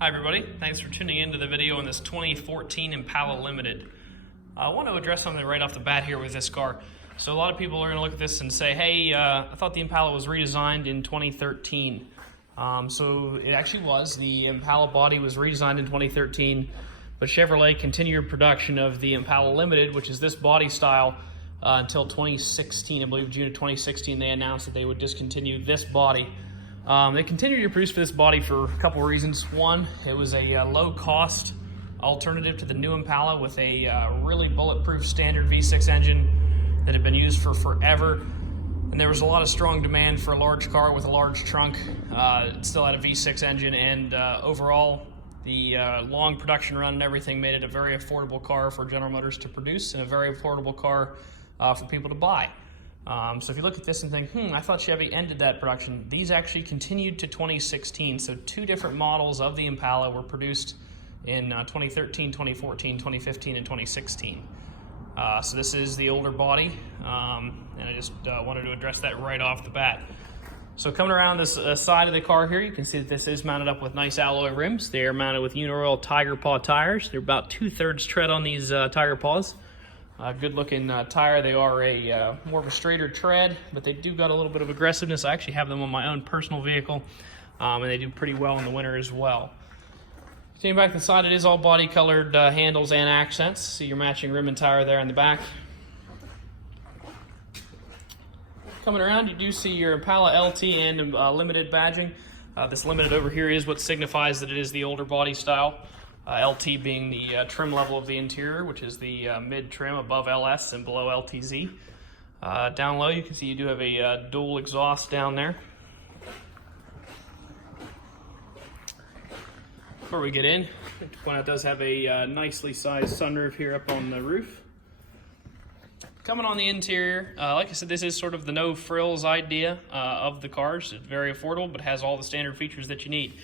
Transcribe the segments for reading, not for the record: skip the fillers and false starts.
Hi everybody, thanks for tuning in to the video on this 2014 Impala Limited. I want to address something right off the bat here with this car. So a lot of people are going to look at this and say, hey, I thought the Impala was redesigned in 2013. So it actually was. The Impala body was redesigned in 2013, but Chevrolet continued production of the Impala Limited, which is this body style, until 2016. I believe June of 2016 they announced that they would discontinue this body. They continued to produce for this body for a couple of reasons. One, it was a low-cost alternative to the new Impala with a really bulletproof standard V6 engine that had been used for forever. And there was a lot of strong demand for a large car with a large trunk. It still had a V6 engine, and overall, the long production run and everything made it a very affordable car for General Motors to produce and a very affordable car for people to buy. So if you look at this and think, I thought Chevy ended that production, these actually continued to 2016. So two different models of the Impala were produced in 2013, 2014, 2015, and 2016. So this is the older body, and I just wanted to address that right off the bat. So coming around this side of the car here, you can see that this is mounted up with nice alloy rims. They are mounted with Uniroyal Tiger Paw tires. They're about 2/3 tread on these Tiger Paws. Good looking tire. They are a more of a straighter tread, but they do got a little bit of aggressiveness. I actually have them on my own personal vehicle, and they do pretty well in the winter as well. Getting back to the side, it is all body colored handles and accents. See your matching rim and tire there in the back. Coming around, you do see your Impala LT and Limited badging. This Limited over here is what signifies that it is the older body style. LT being the trim level of the interior, which is the mid trim above LS and below LTZ. Down low, you can see you do have a dual exhaust down there. Before we get in, I'd like to point out it does have a nicely sized sunroof here up on the roof. Coming on the interior, like I said, this is sort of the no frills idea of the cars. It's very affordable, but has all the standard features that you need.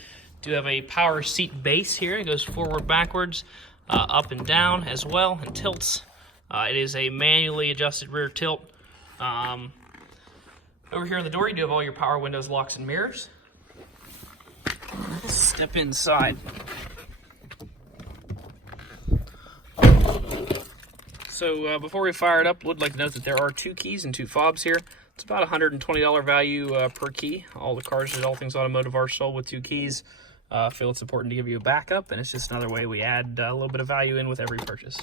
Do have a power seat base here. It goes forward, backwards, up and down as well, and tilts. It is a manually adjusted rear tilt. Over here on the door, you do have all your power windows, locks, and mirrors. Let's step inside. So before we fire it up, would like to note that there are 2 keys and 2 fobs here. It's about $120 value per key. All the cars at All Things Automotive are sold with 2 keys. I feel it's important to give you a backup, and it's just another way we add a little bit of value in with every purchase.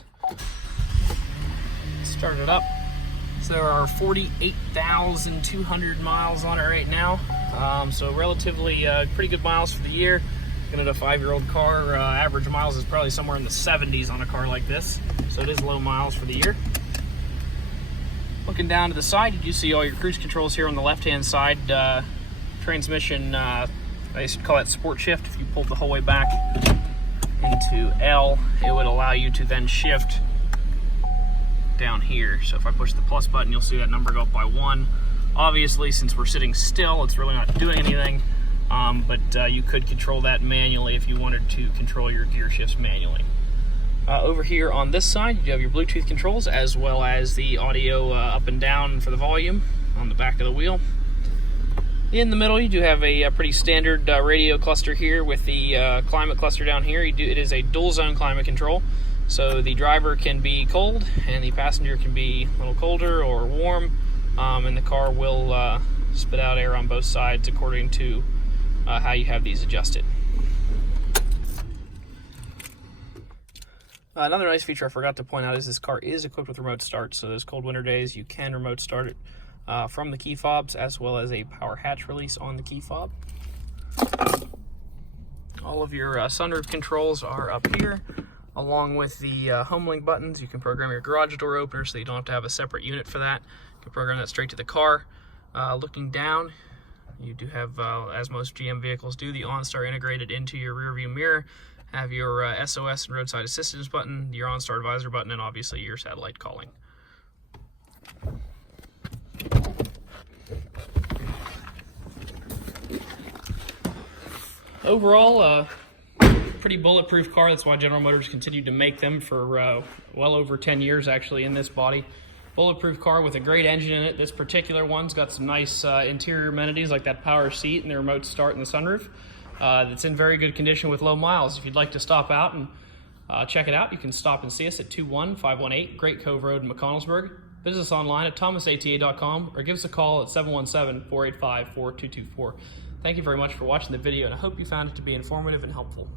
Start it up. So there are 48,200 miles on it right now. So relatively pretty good miles for the year. Looking at a 5-year-old car, average miles is probably somewhere in the 70s on a car like this. So it is low miles for the year. Looking down to the side, you do see all your cruise controls here on the left-hand side. Transmission, I used to call that sport shift. If you pulled the whole way back into L, it would allow you to then shift down here. So if I push the plus button, you'll see that number go up by 1. Obviously, since we're sitting still, it's really not doing anything, but you could control that manually if you wanted to control your gear shifts manually. Over here on this side, you have your Bluetooth controls as well as the audio up and down for the volume on the back of the wheel. In the middle, you do have a pretty standard radio cluster here with the climate cluster down here. It is a dual zone climate control, so the driver can be cold and the passenger can be a little colder or warm, and the car will spit out air on both sides according to how you have these adjusted. Another nice feature I forgot to point out is this car is equipped with remote start, so those cold winter days you can remote start it from the key fobs, as well as a power hatch release on the key fob. All of your sunroof controls are up here, along with the home link buttons. You can program your garage door opener so you don't have to have a separate unit for that. You can program that straight to the car. Looking down, you do have, as most GM vehicles do, the OnStar integrated into your rear view mirror. Have your SOS and roadside assistance button, your OnStar advisor button, and obviously your satellite calling. Overall, pretty bulletproof car. That's why General Motors continued to make them for well over 10 years actually in this body. Bulletproof car with a great engine in it. This particular one's got some nice interior amenities like that power seat and the remote start and the sunroof. that's in very good condition with low miles. If you'd like to stop out and check it out, you can stop and see us at 21518 Great Cove Road in McConnellsburg. Visit us online at thomasata.com or give us a call at 717-485-4224. Thank you very much for watching the video, and I hope you found it to be informative and helpful.